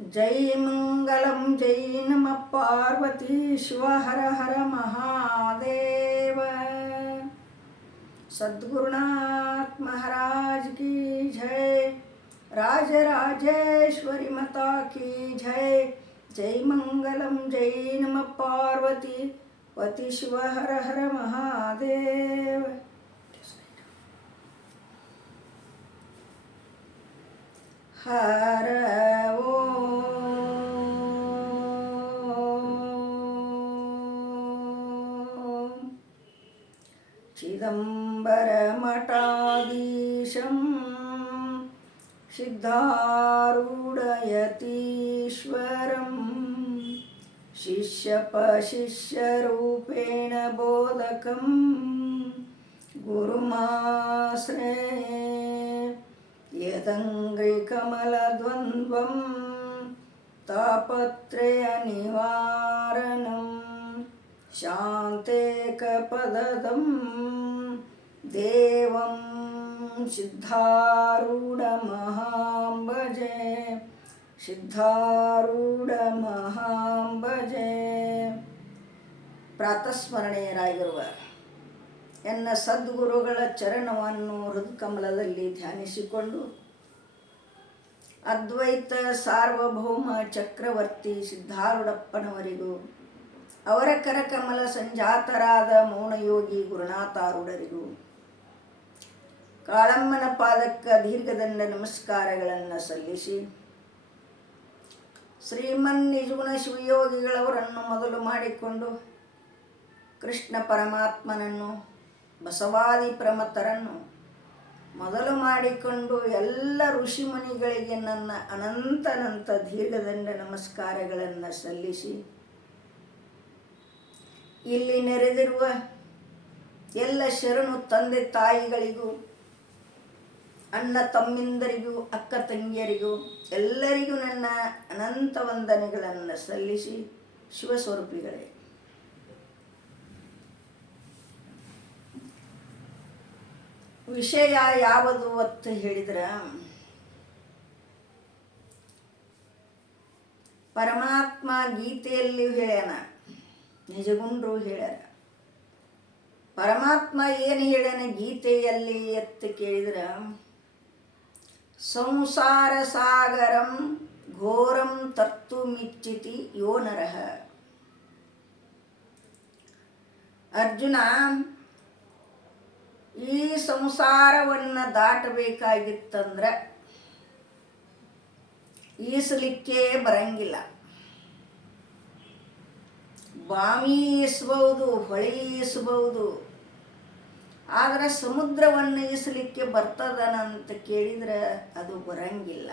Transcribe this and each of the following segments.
जय मंगलम जय नमः पार्वती शिव हर हर महादेव। सद्गुरुनाथ महाराज की जय। राजराजेश्वरी माता की जय। जय मंगलम जय नमः पार्वती पति शिव हर हर महादेव। हर चिदंबरमठाधीशं सिद्धारूढयतीश्वरं शिष्यपशिष्यरूपेण बोधकं गुरुमाश्रये। यदङ्घ्रिकमलद्वन्द्वं तापत्रयनिवारणं शान्तेकपदं देवं सिद्धारूढमहां भजे। ಸಿದ್ಧಾರೂಢಮಹಾಂ ಭಜೆ. ಪ್ರಾತಸ್ಮರಣೀಯರಾಗಿರುವ ಎನ್ನ ಸದ್ಗುರುಗಳ ಚರಣವನ್ನು ಹೃತ್ಕಮಲದಲ್ಲಿ ಧ್ಯಾನಿಸಿಕೊಂಡು ಅದ್ವೈತ ಸಾರ್ವಭೌಮ ಚಕ್ರವರ್ತಿ ಸಿದ್ಧಾರೂಢಪ್ಪನವರಿಗೂ ಅವರ ಕರಕಮಲ ಸಂಜಾತರಾದ ಮೌನಯೋಗಿ ಗುರುನಾಥಾರೂಢರಿಗೂ ಕಾಳಮ್ಮನ ಪಾದಕ್ಕೆ ದೀರ್ಘದಂಡ ನಮಸ್ಕಾರಗಳನ್ನು ಸಲ್ಲಿಸಿ ಶ್ರೀಮನ್ ನಿಜಗುಣ ಶಿವಯೋಗಿಗಳವರನ್ನು ಮೊದಲು ಮಾಡಿಕೊಂಡು ಕೃಷ್ಣ ಪರಮಾತ್ಮನನ್ನು ಬಸವಾದಿ ಪ್ರಮತರನ್ನು ಮೊದಲು ಮಾಡಿಕೊಂಡು ಎಲ್ಲ ಋಷಿಮುನಿಗಳಿಗೆ ನನ್ನ ಅನಂತ ದೀರ್ಘದಂಡ ನಮಸ್ಕಾರಗಳನ್ನು ಸಲ್ಲಿಸಿ ಇಲ್ಲಿ ನೆರೆದಿರುವ ಎಲ್ಲ ಶರಣು ತಂದೆ ತಾಯಿಗಳಿಗೂ ಅಣ್ಣ ತಮ್ಮಿಂದರಿಗೂ ಅಕ್ಕ ತಂಗಿಯರಿಗೂ ಎಲ್ಲರಿಗೂ ನನ್ನ ಅನಂತ ವಂದನೆಗಳನ್ನು ಸಲ್ಲಿಸಿ ಶಿವಸ್ವರೂಪಿಗಳೇ, ವಿಷಯ ಯಾವುದು ಅಂತ ಹೇಳಿದ್ರೆ ಪರಮಾತ್ಮ ಗೀತೆಯಲ್ಲಿ ಹೇಳ್ಯಾನ, ನಿಜಗುಂಡ್ರು ಹೇಳ್ಯಾರ. ಪರಮಾತ್ಮ ಏನು ಹೇಳ್ಯಾನ ಗೀತೆಯಲ್ಲಿ ಎತ್ತು ಕೇಳಿದ್ರೆ, ಸಂಸಾರ ಸಾಗರಂ ಘೋರಂ ತರ್ತುಮಿಚ್ಛಿತಿ ಯೋ ನರಃ. ಅರ್ಜುನ, ಈ ಸಂಸಾರವನ್ನು ದಾಟಬೇಕಾಗಿತ್ತಂದ್ರೆ ಈಸಲಿಕ್ಕೆ ಬರಂಗಿಲ್ಲ. ಬಾವಿ ಈಸಬಹುದು, ಹೊಳೆ ಈಸಬಹುದು, ಆದರೆ ಸಮುದ್ರವನ್ನು ಈಸಲಿಕ್ಕೆ ಬರ್ತದನಂತ ಕೇಳಿದ್ರೆ ಅದು ಬರಂಗಿಲ್ಲ.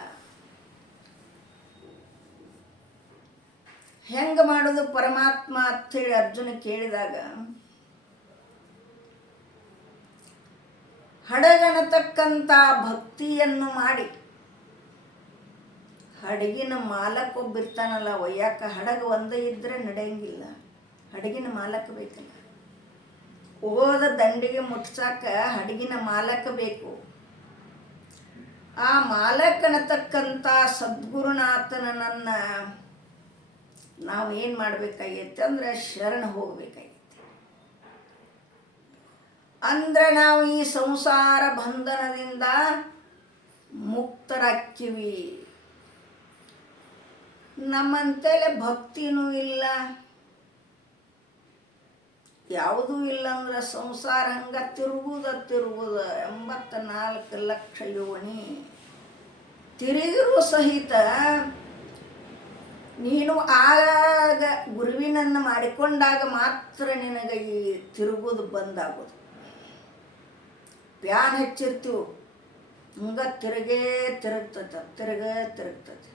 ಹೆಂಗೆ ಮಾಡೋದು ಪರಮಾತ್ಮ ಅಂಥೇಳಿ ಅರ್ಜುನ ಕೇಳಿದಾಗ, ಹಡಗನತಕ್ಕಂಥ ಭಕ್ತಿಯನ್ನು ಮಾಡಿ, ಹಡಗಿನ ಮಾಲಕ್ಕೊಬ್ಬಿರ್ತಾನಲ್ಲ ಒಯ್ಯಾಕ, ಹಡಗ ಒಂದೇ ಇದ್ರೆ ನಡೆಯಂಗಿಲ್ಲ, ಹಡಗಿನ ಮಾಲಕ ಬೇಕಲ್ಲ. ಹೋದ ದಂಡಿಗೆ ಮುಟ್ಸಾಕ ಹಡಗಿನ ಮಾಲಕ ಬೇಕು. ಆ ಮಾಲಕನತಕ್ಕಂಥ ಸದ್ಗುರುನಾಥನನ್ನ ನಾವು ಏನು ಮಾಡಬೇಕಾಗೈತೆ ಅಂದ್ರೆ ಶರಣ ಹೋಗಬೇಕಾಗೈತೆ. ಅಂದ್ರೆ ನಾವು ಈ ಸಂಸಾರ ಬಂಧನದಿಂದ ಮುಕ್ತರಾಕ್ಕಿವಿ. ನಮ್ಮಂತೇಲೆ ಭಕ್ತಿನೂ ಇಲ್ಲ, ಯಾವುದೂ ಇಲ್ಲ ಅಂದ್ರೆ ಸಂಸಾರ ಹಂಗೆ ತಿರುಗುದ 84 ಲಕ್ಷ ಯೋನಿ ತಿರುಗಿರು ಸಹಿತ ನೀನು ಆಗ ಗುರುವಿನನ್ನು ಮಾಡಿಕೊಂಡಾಗ ಮಾತ್ರ ನಿನಗೆ ಈ ತಿರುಗುದು ಬಂದಾಗೋದು. ಪ್ಯಾನ್ ಹಚ್ಚಿರ್ತೀವಿ, ಹಂಗೆ ತಿರುಗ್ತದೆ.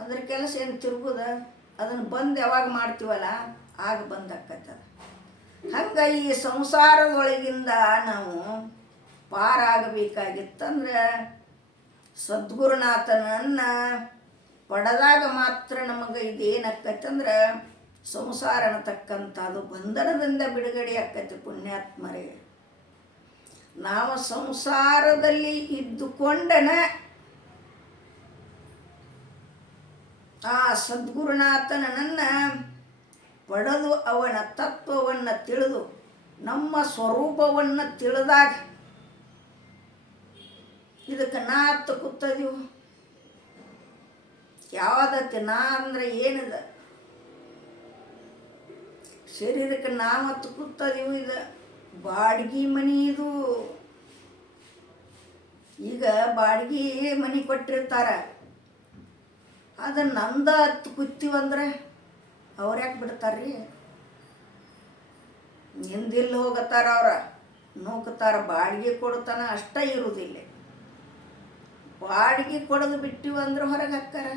ಅದ್ರ ಕೆಲಸ ಏನು ತಿರುಗುದ, ಅದನ್ನು ಬಂದು ಯಾವಾಗ ಮಾಡ್ತೀವಲ್ಲ ಆಗ ಬಂದಾಕತ್ತದ. ಹಂಗೆ ಈ ಸಂಸಾರದೊಳಗಿಂದ ನಾವು ಪಾರಾಗಬೇಕಾಗಿತ್ತಂದ್ರೆ ಸದ್ಗುರುನಾಥನನ್ನು ಪಡೆದಾಗ ಮಾತ್ರ ನಮಗೆ ಇದೇನಾಕತ್ತಂದ್ರೆ ಸಂಸಾರ ಅನ್ನತಕ್ಕಂಥದ್ದು ಬಂಧನದಿಂದ ಬಿಡುಗಡೆ ಆಕೈತಿ. ಪುಣ್ಯಾತ್ಮರೇ, ನಾವು ಸಂಸಾರದಲ್ಲಿ ಇದ್ದುಕೊಂಡನ ಆ ಸದ್ಗುರುನಾಥನನ್ನು ಪಡೆದು ಅವನ ತತ್ವವನ್ನು ತಿಳಿದು ನಮ್ಮ ಸ್ವರೂಪವನ್ನು ತಿಳಿದಾಗ ಇದಕ್ಕೆ ನಾ ಅಂತ ಕೂತದೀವು. ಯಾವುದಕ್ಕೆ ನಾ ಅಂದರೆ ಏನಿದ? ಶರೀರಕ್ಕೆ ನಾ ಮತ್ತು ಕೂತದೀವು. ಇದು ಬಾಡಿಗೆ ಮನೆ. ಇದು ಈಗ ಬಾಡಿಗೆ ಮನೆ ಕೊಟ್ಟಿರ್ತಾರೆ, ಅದನ್ನು ನಂದ ಹತ್ತು ಕೂತೀವಂದ್ರೆ ಅವ್ರು ಯಾಕೆ ಬಿಡ್ತಾರ್ರಿ? ಹಿಂದಿಲ್ಲಿ ಹೋಗತ್ತಾರ, ಅವ್ರ ನೂಕುತ್ತಾರ. ಬಾಡಿಗೆ ಕೊಡ್ತಾನ ಅಷ್ಟೇ ಇರುವುದಿಲ್ಲ. ಬಾಡಿಗೆ ಕೊಡೋದು ಬಿಟ್ಟಿವಂದ್ರೆ ಹೊರಗೆ ಹಾಕ್ಕಾರ.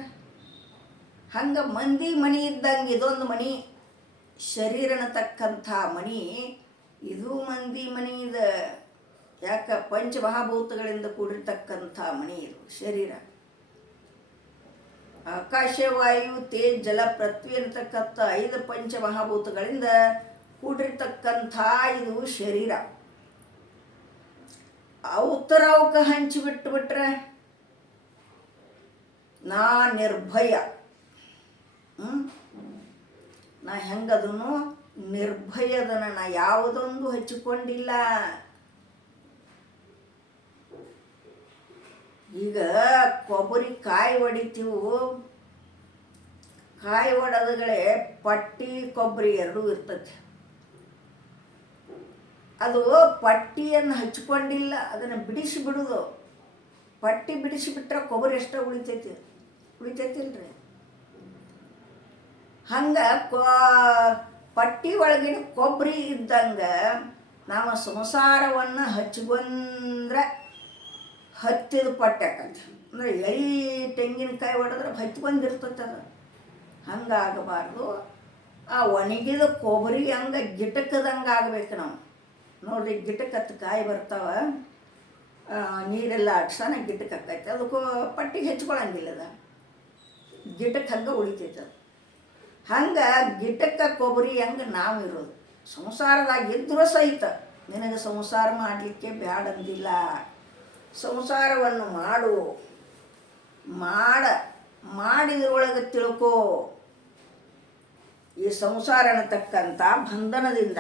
ಹಂಗೆ ಮಂದಿ ಮನೆ ಇದ್ದಂಗೆ ಇದೊಂದು ಮನೆ, ಶರೀರನ ತಕ್ಕಂಥ ಮನೆ. ಇದು ಮಂದಿ ಮನೆ ಇದೆ. ಯಾಕೆ? ಪಂಚಮಹಾಭೂತಗಳಿಂದ ಕೂಡಿರ್ತಕ್ಕಂಥ ಮನೆ ಇದು ಶರೀರ. ಆಕಾಶ, ವಾಯು, ತೇಜ್, ಜಲ, ಪೃಥ್ವಿ ಅಂತಕ್ಕಂಥ 5 ಪಂಚಮಹಾಭೂತಗಳಿಂದ ಕೂಡಿರ್ತಕ್ಕಂಥ ಇದು ಶರೀರ. ಅವಕ್ಕೆ ಹಂಚಿಬಿಟ್ರೆ ನಾ ನಿರ್ಭಯ. ನಾ ಹೆಂಗದನ್ನು ನಿರ್ಭಯದನ, ನಾ ಯಾವುದೊಂದು ಹಚ್ಚಿಕೊಂಡಿಲ್ಲ. ಈಗ ಕೊಬ್ಬರಿ ಕಾಯಿ ಹೊಡಿತೀವು, ಕಾಯಿ ಹೊಡೆದಗಳೇ ಪಟ್ಟಿ ಕೊಬ್ಬರಿ ಎರಡೂ ಇರ್ತೈತಿ. ಅದು ಪಟ್ಟಿಯನ್ನು ಹಚ್ಕೊಂಡಿಲ್ಲ, ಅದನ್ನು ಬಿಡಿಸಿಬಿಡುದು. ಪಟ್ಟಿ ಬಿಡಿಸಿಬಿಟ್ರೆ ಕೊಬ್ಬರಿ ಎಷ್ಟ ಉಳಿತೈತಿಲ್ರಿ? ಹಂಗೆ ಪಟ್ಟಿ ಒಳಗಿನ ಕೊಬ್ಬರಿ ಇದ್ದಂಗೆ ನಾವು ಸಂಸಾರವನ್ನು ಹಚ್ಕೊಂಡ್ರೆ ಹತ್ತಿದ ಪಟ್ಟಿ ಆಕತಿ. ಅಂದರೆ ಎಳಿ ತೆಂಗಿನಕಾಯಿ ಹೊಡೆದ್ರೆ ಹಚ್ಕೊಂಡಿರ್ತೈತೆ ಅದು. ಹಂಗಾಗಬಾರ್ದು. ಆ ಒಣಗಿದ ಕೊಬ್ಬರಿ ಹಂಗೆ ಗಿಟಕದಂಗೆ ಆಗ್ಬೇಕು ನಾವು. ನೋಡಿರಿ, ಗಿಟಕತ್ತು ಕಾಯಿ ಬರ್ತಾವ, ನೀರೆಲ್ಲ ಅಟ್ಸನ ಗಿಟಕ್ಕೆ ಆಕೈತೆ. ಅದಕ್ಕೂ ಪಟ್ಟಿಗೆ ಹೆಚ್ಕೊಳಂಗಿಲ್ಲ, ಅದು ಗಿಟಕ್ಕೆ ಹಂಗೆ ಉಳಿತೈತೆ. ಹಂಗೆ ಗಿಟಕ್ಕೆ ಕೊಬ್ಬರಿ ಹಂಗೆ ನಾವು ಇರೋದು. ಸಂಸಾರದಾಗ ಇದ್ರೂ ಸಹಿತ ನಿನಗೆ ಸಂಸಾರ ಮಾಡಲಿಕ್ಕೆ ಬ್ಯಾಡಂದಿಲ್ಲ. ಸಂಸಾರವನ್ನು ಮಾಡಿದ್ರೊಳಗೆ ತಿಳ್ಕೋ. ಈ ಸಂಸಾರ ಅನ್ನತಕ್ಕಂಥ ಬಂಧನದಿಂದ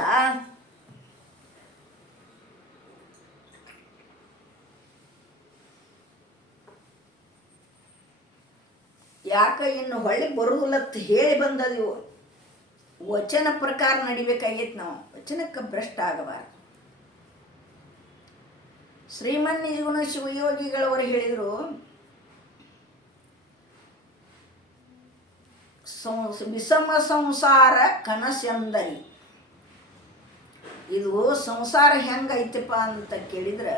ಯಾಕೆ ಇನ್ನು ಹೊಳ್ಳಿ ಬರುವುದಿಲ್ಲತ್ತು ಹೇಳಿ ಬಂದದಿವು. ವಚನ ಪ್ರಕಾರ ನಡಿಬೇಕಾಗೈತೆ. ನಾವು ವಚನಕ್ಕೆ ಭ್ರಷ್ಟ ಆಗಬಾರ್ದು. ಶ್ರೀಮನ್ ನಿಜಗುಣ ಶಿವಯೋಗಿಗಳವರು ಹೇಳಿದರು, ವಿಷಮ ಸಂಸಾರ ಕನಸೆಂದರಿ. ಇದು ಸಂಸಾರ ಹೆಂಗೈತಪ್ಪ ಅಂತ ಕೇಳಿದ್ರೆ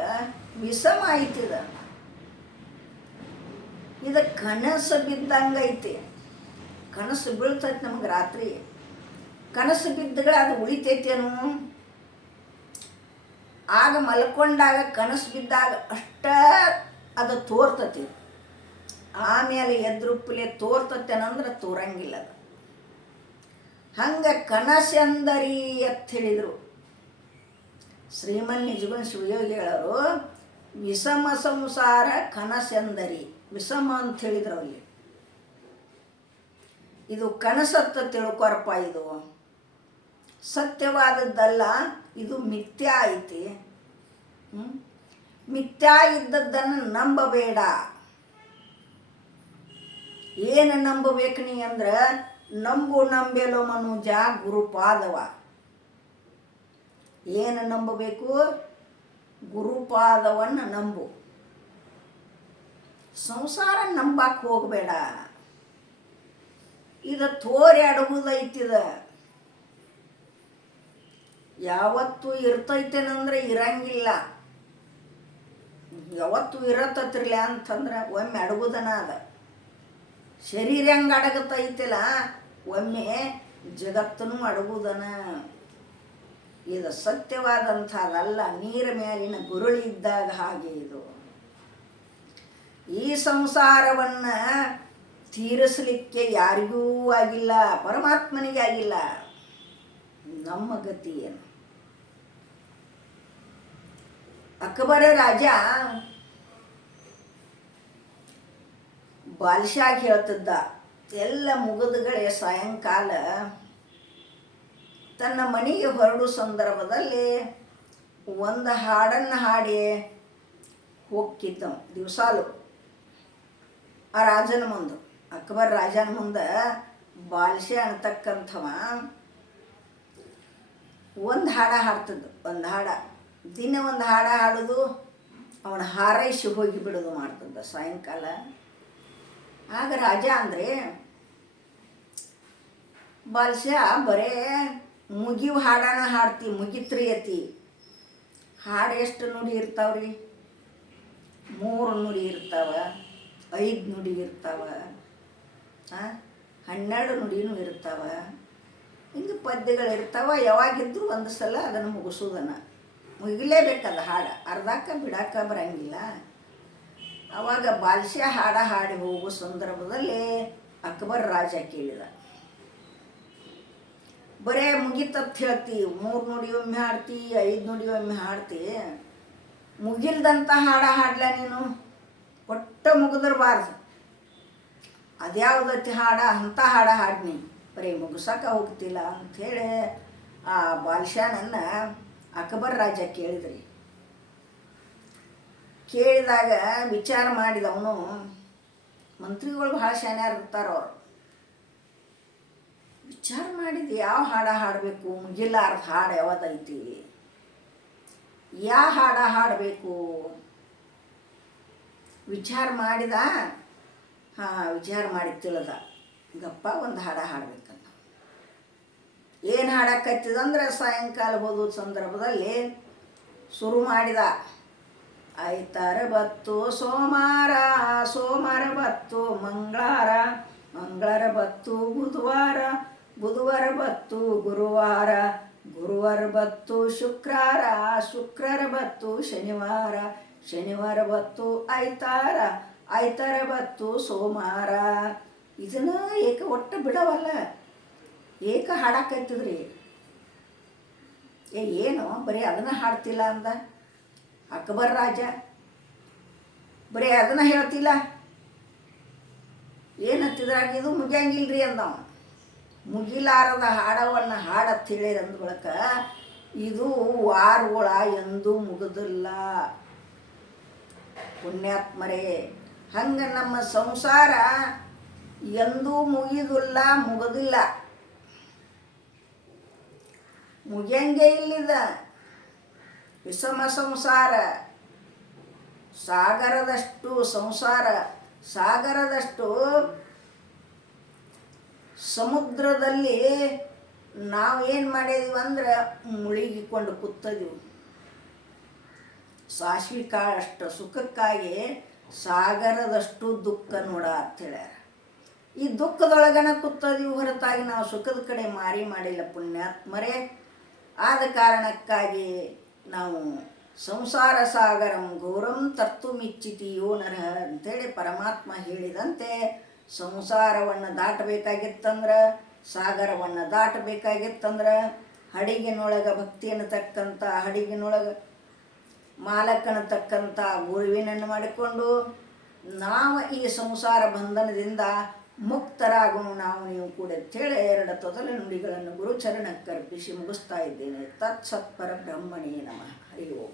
ವಿಷಮ ಐತಿದ. ಇದು ಕನಸು ಬಿದ್ದಂಗೈತಿ. ಕನಸು ಬೀಳ್ತೈತಿ ನಮಗೆ ರಾತ್ರಿ. ಕನಸು ಬಿದ್ದಗಳ ಅದು ಉಳಿತೈತೇನು? ಆಗ ಮಲ್ಕೊಂಡಾಗ ಕನಸು ಬಿದ್ದಾಗ ಅಷ್ಟ ಅದು ತೋರ್ತತಿ. ಆಮೇಲೆ ಎದ್ರುಪ್ಪಲೆ ತೋರ್ತತೇನಂದ್ರೆ ತೋರಂಗಿಲ್ಲ ಅದು. ಹಂಗೆ ಕನಸೆಂದರಿ ಅಂತ ಹೇಳಿದರು ಶ್ರೀಮನ್ ನಿಜಗುಣ ಶಿವಯೋಗಿಗಳವರು. ವಿಷಮ ಸಂಸಾರ ಕನಸೆಂದರಿ. ವಿಷಮ ಅಂತ ಹೇಳಿದ್ರು ಅಲ್ಲಿ. ಇದು ಕನಸತ್ತ ತಿಳ್ಕೊರಪ್ಪ. ಇದು ಸತ್ಯವಾದದ್ದಲ್ಲ, ಇದು ಮಿಥ್ಯಾ ಐತಿ. ಮಿಥ್ಯಾ ಇದ್ದದ್ದನ್ನು ನಂಬಬೇಡ. ಏನು ನಂಬಬೇಕು ನೀ ಅಂದ್ರೆ, ನಂಬೆಲೋ ಮನುಜ ಗುರುಪಾದವ. ಏನು ನಂಬಬೇಕು? ಗುರುಪಾದವನ್ನು ನಂಬು. ಸಂಸಾರ ನಂಬಕ್ಕೆ ಹೋಗಬೇಡ. ಇದು ತೋರ್ಯಾಡುವುದೈತಿದ. ಯಾವತ್ತು ಇರ್ತೈತೇನಂದ್ರೆ ಇರಂಗಿಲ್ಲ. ಯಾವತ್ತು ಇರತ್ತೈತಿರ್ಲ ಅಂತಂದ್ರೆ ಒಮ್ಮೆ ಅಡಗುದನ ಅದ. ಶರೀರ ಹೆಂಗೆ ಅಡಗತೈತಿಲ್ಲ, ಒಮ್ಮೆ ಜಗತ್ತನ್ನು ಅಡಗುದನ. ಇದು ಸತ್ಯವಾದಂಥದ್ದಲ್ಲ. ನೀರ ಮೇಲಿನ ಗುರುಳಿ ಇದ್ದಾಗ ಹಾಗೆ ಇದು. ಈ ಸಂಸಾರವನ್ನು ತೀರಿಸಲಿಕ್ಕೆ ಯಾರಿಗೂ ಆಗಿಲ್ಲ, ಪರಮಾತ್ಮನಿಗೆ ಆಗಿಲ್ಲ. ನಮ್ಮ ಗತಿ ಏನು? ಅಕ್ಬರ ರಾಜ ಬಾದ್ಶಾಗ್ ಹೇಳ್ತಿದ್ದ, ಎಲ್ಲ ಮುಗಿದುಗಳೇ ಸಾಯಂಕಾಲ ತನ್ನ ಮನೆಗೆ ಹೊರಡು ಸಂದರ್ಭದಲ್ಲಿ ಒಂದು ಹಾಡನ್ನು ಹಾಡಿ ಹೋಗ್ತಿದ್ದ ದಿವಸಾಲು ಆ ರಾಜನ ಮುಂದೆ, ಅಕ್ಬರ್ ರಾಜನ ಮುಂದೆ ಬಾಲ್ಶೆ ಅಂತಕ್ಕಂಥವ ಒಂದು ಹಾಡ ಹಾಡ್ತಿದ್ದು. ಒಂದು ಹಾಡ ದಿನ ಒಂದು ಹಾಡ ಹಾಡೋದು, ಅವನ ಹಾರೈಸಿ ಹೋಗಿ ಬಿಡೋದು ಮಾಡ್ತಿದ್ದ ಸಾಯಂಕಾಲ. ಆಗ ರಾಜ ಅಂದರೆ ಬಾಲ್ಶಾ ಬರೇ ಮುಗಿವು ಹಾಡಾನ ಹಾಡ್ತಿ, ಮುಗಿತ್ರಿ ಅತಿ. ಹಾಡು ಎಷ್ಟು ನುಡಿ ಇರ್ತಾವ್ರಿ? 3 ನುಡಿ ಇರ್ತಾವ, 5 ನುಡಿ ಇರ್ತಾವ, 12 ನುಡಿನೂ ಇರ್ತಾವ. ಹಿಂಗೆ ಪದ್ಯಗಳಿರ್ತಾವ. ಯಾವಾಗಿದ್ದರೂ ಒಂದು ಸಲ ಅದನ್ನು ಮುಗಿಸೋದನ್ನು ಮುಗಿಲೇಬೇಕದ ಹಾಡು, ಅರ್ಧಕ್ಕ ಬಿಡಾಕ ಬರಂಗಿಲ್ಲ. ಆವಾಗ ಬಾಲ್ಶಾ ಹಾಡ ಹಾಡಿ ಹೋಗೋ ಸಂದರ್ಭದಲ್ಲಿ ಅಕ್ಬರ್ ರಾಜ ಕೇಳಿದ, ಬರೇ ಮುಗಿತತ್ ಹೇಳ್ತಿ, 3 ನುಡಿ ಒಮ್ಮೆ ಹಾಡ್ತಿ, 5 ನುಡಿ ಒಮ್ಮೆ ಹಾಡ್ತಿ, ಮುಗಿಲ್ದಂಥ ಹಾಡ ಹಾಡ್ಲ ನೀನು? ಒಟ್ಟು ಮುಗಿದಿರಬಾರ್ದು. ಅದ್ಯಾವುದತಿ ಹಾಡ? ಅಂಥ ಹಾಡ ಹಾಡ್ನಿ, ಬರೀ ಮುಗಿಸೋಕೆ ಹೋಗ್ತಿಲ್ಲ ಅಂಥೇಳಿ ಆ ಬಾಲ್ಶಾನನ್ನ ಅಕ್ಬರ್ ರಾಜ ಕೇಳಿದ್ರಿ. ಕೇಳಿದಾಗ ವಿಚಾರ ಮಾಡಿದವನು, ಮಂತ್ರಿಗಳು ಭಾಳ ಶಾನ್ಯಾರು ಇರ್ತಾರವ್ರು, ವಿಚಾರ ಮಾಡಿದ್ದು ಯಾವ ಹಾಡ ಹಾಡಬೇಕು, ಮುಗಿಲಾರ್ದ ಹಾಡು ಯಾವದೈತಿ, ಯಾವ ಹಾಡ ಹಾಡಬೇಕು ವಿಚಾರ ಮಾಡಿದ. ವಿಚಾರ ಮಾಡಿ ತಿಳಿದ, ಗಪ್ಪ ಒಂದು ಹಾಡ ಹಾಡ್ಬೇಕಂತ. ಏನು ಹಾಡಕ್ಕತ್ತಿದಂದ್ರೆ ಸಾಯಂಕಾಲ ಹೋದ ಸಂದರ್ಭದಲ್ಲಿ ಶುರು ಮಾಡಿದ. ಐತಾರ ಬತ್ತು ಸೋಮಾರ, ಸೋಮವಾರ ಬತ್ತು ಮಂಗಳವಾರ, ಮಂಗಳವಾರ ಬತ್ತು ಬುಧವಾರ, ಬುಧವಾರ ಬತ್ತು ಗುರುವಾರ, ಗುರುವಾರ ಬತ್ತು ಶುಕ್ರವಾರ, ಶುಕ್ರವಾರ ಬತ್ತು ಶನಿವಾರ, ಶನಿವಾರ ಬತ್ತು ಐತಾರ, ಐತಾರ ಬತ್ತು ಸೋಮವಾರ. ಇದನ್ನ ಒಟ್ಟು ಬಿಡವಲ್ಲ, ಏಕ ಹಾಡಾಕತ್ತಿದ್ರಿ. ಏನು ಬರೀ ಅದನ್ನು ಹಾಡ್ತಿಲ್ಲ ಅಂದ ಅಕ್ಬರ್ ರಾಜ. ಬರೀ ಅದನ್ನು ಹೇಳ್ತಿಲ್ಲ, ಏನತ್ತಿದ್ರಾಗ ಇದು ಮುಗಿಯಂಗಿಲ್ರಿ ಅಂದವ. ಮುಗಿಲಾರದ ಹಾಡವನ್ನು ಹಾಡತ್ ಹೇಳಿರ ಅಂದ ಬಳಕ ಇದು ವಾರಗಳ ಎಂದೂ ಮುಗಿದಿಲ್ಲ ಪುಣ್ಯಾತ್ಮರೇ. ಹಂಗೆ ನಮ್ಮ ಸಂಸಾರ ಎಂದೂ ಮುಗಿದಿಲ್ಲ, ಮುಗಿದಿಲ್ಲ, ಮುಗಿಯಂಗೆ ಇಲ್ಲಿದ. ವಿಷಮ ಸಂಸಾರ, ಸಾಗರದಷ್ಟು ಸಂಸಾರ, ಸಾಗರದಷ್ಟು ಸಮುದ್ರದಲ್ಲಿ ನಾವೇನು ಮಾಡಿದ್ವಿ ಅಂದ್ರೆ ಮುಳುಗಿಕೊಂಡು ಕೂತದೀವಿ. ಸಾಸಿವೆ ಕಾಳಷ್ಟು ಸುಖಕ್ಕಾಗಿ ಸಾಗರದಷ್ಟು ದುಃಖ ನೋಡ ಅಂತ ಹೇಳ್ಯಾರ. ಈ ದುಃಖದೊಳಗನ ಕೂತದೀವಿ ಹೊರತಾಗಿ ನಾವು ಸುಖದ ಕಡೆ ಮಾರಿ ಮಾಡಿಲ್ಲ ಪುಣ್ಯಾತ್ಮರೇ. ಆದ ಕಾರಣಕ್ಕಾಗಿ ನಾವು ಸಂಸಾರ ಸಾಗರಂ ಘೋರಂ ತರ್ತು ಮಿಚ್ಚಿತಿ ಯೋ ನರಃ ಅಂಥೇಳಿ ಪರಮಾತ್ಮ ಹೇಳಿದಂತೆ ಸಂಸಾರವನ್ನು ದಾಟಬೇಕಾಗಿತ್ತಂದ್ರೆ, ಸಾಗರವನ್ನು ದಾಟಬೇಕಾಗಿತ್ತಂದ್ರೆ ಹಡಗಿನೊಳಗೆ ಭಕ್ತಿ ಅನ್ನತಕ್ಕಂಥ ಹಡಗಿನೊಳಗೆ ಮಾಲಕನತಕ್ಕಂಥ ಗುರುವಿನನ್ನು ಮಾಡಿಕೊಂಡು ನಾವು ಈ ಸಂಸಾರ ಬಂಧನದಿಂದ ಮುಕ್ತರಾಗೋಣ ನಾವು ನೀವು ಕೂಡ ಅಂತೇಳಿ 2 ತೊದಲ ನುಡಿಗಳನ್ನು ಗುರುಚರಣಕ್ಕರ್ಪಿಸಿ ಮುಗಿಸ್ತಾ ಇದ್ದೇನೆ. ತತ್ಸತ್ಪರ ಬ್ರಹ್ಮಣೇ ನಮಃ. ಹರಿ ಓಂ.